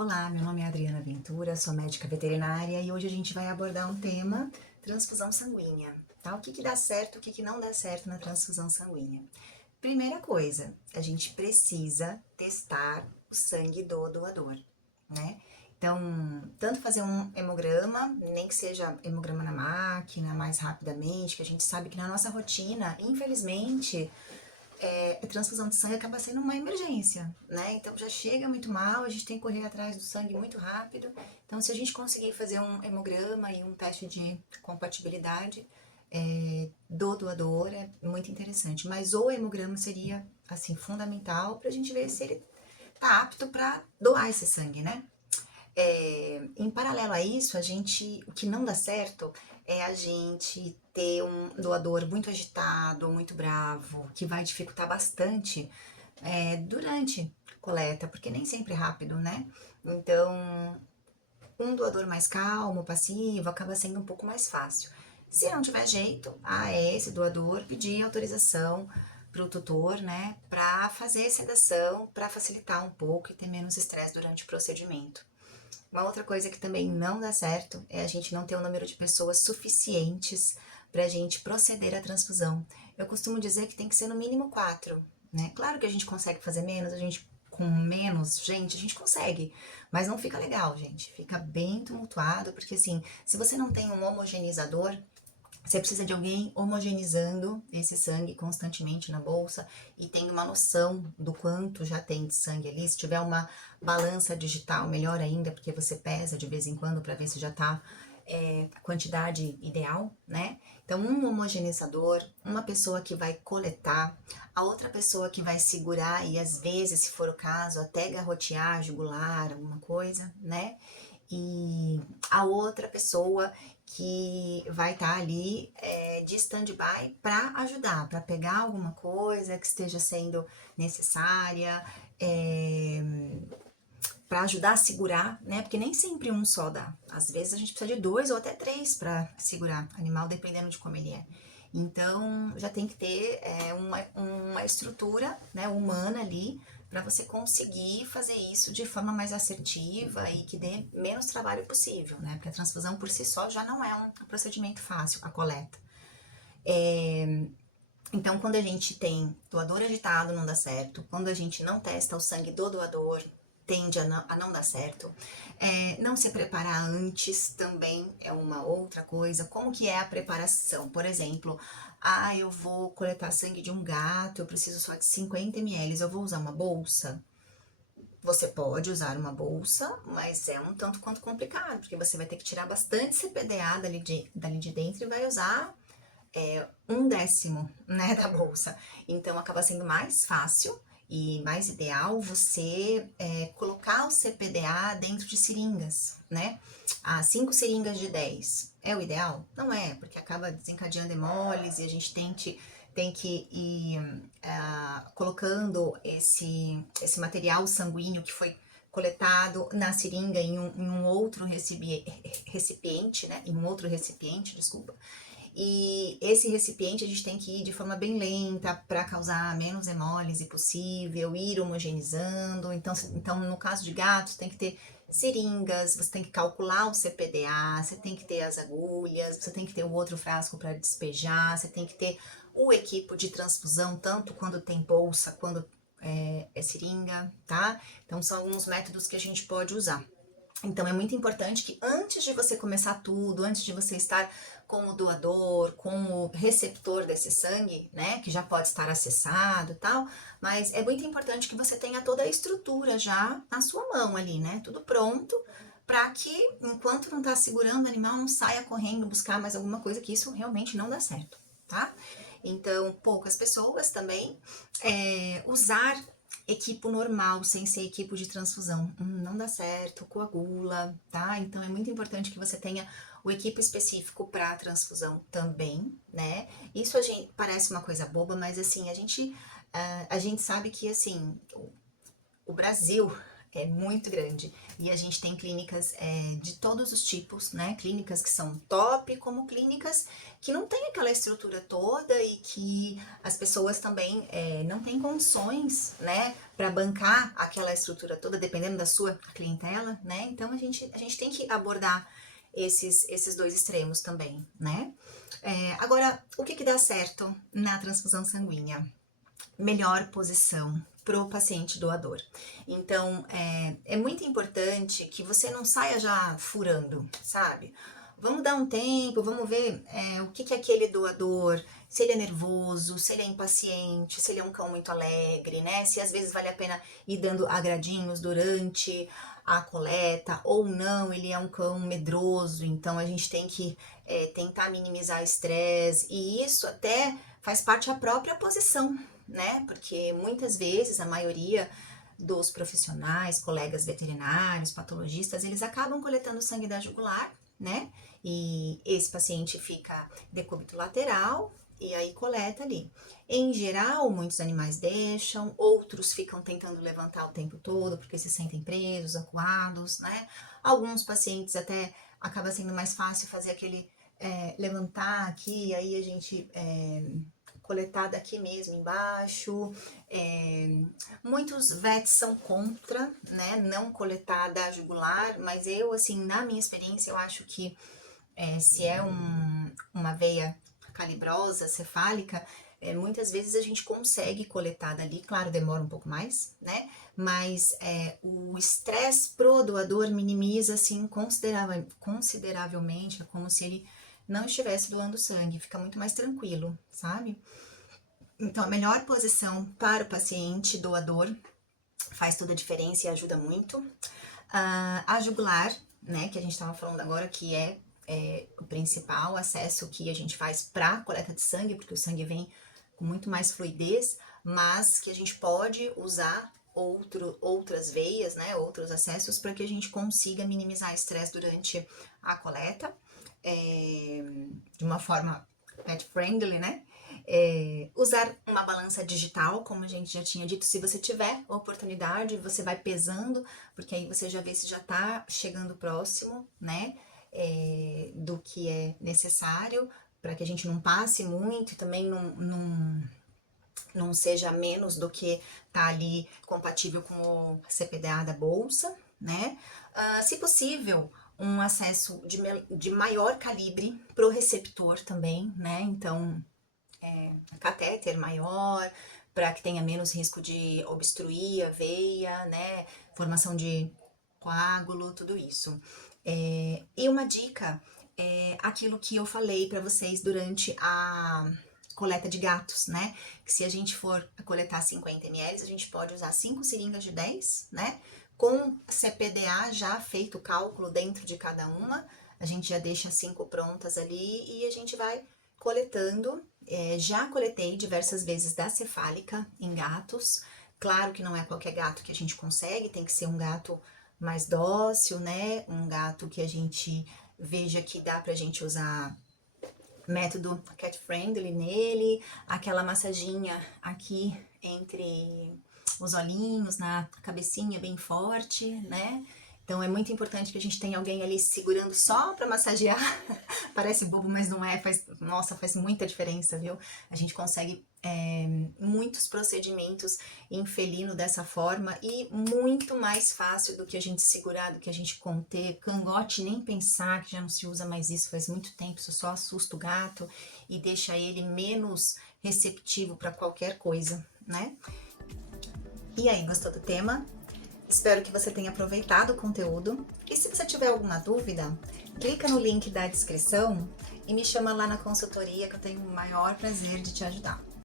Olá, meu nome é Adriana Ventura, sou médica veterinária e hoje a gente vai abordar um tema, transfusão sanguínea, tá? O que que dá certo, o que que não dá certo na transfusão sanguínea? Primeira coisa, a gente precisa testar o sangue do doador, né? Então, tanto fazer um hemograma, nem que seja hemograma na máquina, mais rapidamente, que a gente sabe que na nossa rotina, infelizmente, a transfusão de sangue acaba sendo uma emergência, né? Então já chega muito mal, a gente tem que correr atrás do sangue muito rápido. Então, se a gente conseguir fazer um hemograma e um teste de compatibilidade do doador, é muito interessante. Mas o hemograma seria, assim, fundamental para a gente ver se ele tá apto para doar esse sangue, né? Em paralelo a isso, o que não dá certo é a gente ter um doador muito agitado, muito bravo, que vai dificultar bastante durante a coleta, porque nem sempre é rápido, né? Então, um doador mais calmo, passivo, acaba sendo um pouco mais fácil. Se não tiver jeito, esse doador pedir autorização para o tutor, né, para fazer sedação, para facilitar um pouco e ter menos estresse durante o procedimento. Uma outra coisa que também não dá certo é a gente não ter um número de pessoas suficientes para a gente proceder à transfusão. Eu costumo dizer que tem que ser no mínimo 4, né? Claro que a gente consegue fazer menos, a gente com menos gente, a gente consegue, mas não fica legal, gente. Fica bem tumultuado, porque assim, se você não tem um homogeneizador, você precisa de alguém homogeneizando esse sangue constantemente na bolsa e tendo uma noção do quanto já tem de sangue ali. Se tiver uma balança digital, melhor ainda, porque você pesa de vez em quando para ver se já tá a quantidade ideal, né? Então, um homogeneizador, uma pessoa que vai coletar, a outra pessoa que vai segurar e às vezes, se for o caso, até garrotear a jugular, alguma coisa, né? E a outra pessoa que vai estar ali de stand-by para ajudar, para pegar alguma coisa que esteja sendo necessária, para ajudar a segurar, né? Porque nem sempre um só dá. Às vezes a gente precisa de 2 ou até 3 para segurar o animal, dependendo de como ele é. Então já tem que ter uma estrutura, né, humana ali para você conseguir fazer isso de forma mais assertiva e que dê menos trabalho possível, né? Porque a transfusão por si só já não é um procedimento fácil, a coleta. Então, quando a gente tem doador agitado, não dá certo. Quando a gente não testa o sangue do doador, tende a não dar certo. Não se preparar antes também é uma outra coisa. Como que é a preparação? Por exemplo, eu vou coletar sangue de um gato, eu preciso só de 50 ml, eu vou usar uma bolsa? Você pode usar uma bolsa, mas é um tanto quanto complicado, porque você vai ter que tirar bastante CPDA dali de dentro e vai usar 1/10, né, da bolsa. Então acaba sendo mais fácil e mais ideal você colocar o CPDA dentro de seringas, né? 5 seringas de 10 é o ideal? Não é, porque acaba desencadeando hemólise e a gente tem que ir colocando esse material sanguíneo que foi coletado na seringa em um outro recipiente, né? Em um outro recipiente, desculpa. E esse recipiente a gente tem que ir de forma bem lenta para causar menos hemólise possível, ir homogeneizando. Então, no caso de gatos, tem que ter seringas, você tem que calcular o CPDA, você tem que ter as agulhas, você tem que ter o outro frasco para despejar, você tem que ter o equipo de transfusão, tanto quando tem bolsa, quando é seringa, tá? Então, são alguns métodos que a gente pode usar. Então é muito importante que antes de você começar tudo, antes de você estar com o doador, com o receptor desse sangue, né, que já pode estar acessado e tal, mas é muito importante que você tenha toda a estrutura já na sua mão ali, né, tudo pronto, para que enquanto não tá segurando o animal não saia correndo buscar mais alguma coisa, que isso realmente não dá certo, tá? Então, poucas pessoas também usar equipo normal, sem ser equipo de transfusão. Não dá certo, coagula, tá? Então é muito importante que você tenha o equipo específico para transfusão também, né? Isso a gente parece uma coisa boba, mas assim, a gente sabe que assim, o Brasil é muito grande. E a gente tem clínicas de todos os tipos, né? Clínicas que são top, como clínicas que não tem aquela estrutura toda e que as pessoas também não têm condições, né? Para bancar aquela estrutura toda, dependendo da sua clientela, né? Então a gente tem que abordar esses dois extremos também, né? Agora, o que dá certo na transfusão sanguínea? Melhor posição pro paciente doador. Então, é muito importante que você não saia já furando, sabe? Vamos dar um tempo, vamos ver o que é aquele doador, se ele é nervoso, se ele é impaciente, se ele é um cão muito alegre, né? Se às vezes vale a pena ir dando agradinhos durante a coleta, ou não, ele é um cão medroso, então a gente tem que tentar minimizar estresse, e isso até faz parte da própria posição, né? Porque muitas vezes a maioria dos profissionais, colegas veterinários, patologistas, eles acabam coletando sangue da jugular, né? E esse paciente fica decúbito lateral e aí coleta ali. Em geral, muitos animais deixam, outros ficam tentando levantar o tempo todo porque se sentem presos, acuados, né? Alguns pacientes até acaba sendo mais fácil fazer aquele levantar aqui, e aí a gente coletar daqui mesmo embaixo. Muitos vets são contra, né, não coletar da jugular, mas eu, assim, na minha experiência, eu acho que se é uma veia calibrosa, cefálica, muitas vezes a gente consegue coletar dali, claro, demora um pouco mais, né, mas o estresse pro doador minimiza, assim, consideravelmente, é como se ele não estivesse doando sangue, fica muito mais tranquilo, sabe? Então, a melhor posição para o paciente doador faz toda a diferença e ajuda muito. A jugular, né, que a gente estava falando agora, que é o principal acesso que a gente faz para a coleta de sangue, porque o sangue vem com muito mais fluidez, mas que a gente pode usar outras veias, né, outros acessos, para que a gente consiga minimizar estresse durante a coleta, de uma forma pet friendly, né? Usar uma balança digital, como a gente já tinha dito, se você tiver a oportunidade, você vai pesando, porque aí você já vê se já tá chegando próximo, né, do que é necessário, para que a gente não passe muito e também não seja menos do que tá ali compatível com o CPDA da bolsa, né? Se possível, um acesso de maior calibre pro receptor também, né? Então, catéter maior, para que tenha menos risco de obstruir a veia, né? Formação de coágulo, tudo isso. E uma dica é aquilo que eu falei para vocês durante a coleta de gatos, né? Que se a gente for coletar 50 ml, a gente pode usar 5 seringas de 10, né? Com CPDA já feito o cálculo dentro de cada uma, a gente já deixa 5 prontas ali e a gente vai coletando. Já coletei diversas vezes da cefálica em gatos. Claro que não é qualquer gato que a gente consegue, tem que ser um gato mais dócil, né? Um gato que a gente veja que dá pra gente usar método cat friendly nele, aquela massaginha aqui entre os olhinhos, na cabecinha bem forte, né? Então é muito importante que a gente tenha alguém ali segurando só para massagear. Parece bobo, mas não é. Nossa, faz muita diferença, viu? A gente consegue muitos procedimentos em felino dessa forma e muito mais fácil do que a gente segurar, do que a gente conter. Cangote, nem pensar, que já não se usa mais isso faz muito tempo. Isso só assusta o gato e deixa ele menos receptivo para qualquer coisa, né? E aí, gostou do tema? Espero que você tenha aproveitado o conteúdo. E se você tiver alguma dúvida, clica no link da descrição e me chama lá na consultoria, que eu tenho o maior prazer de te ajudar.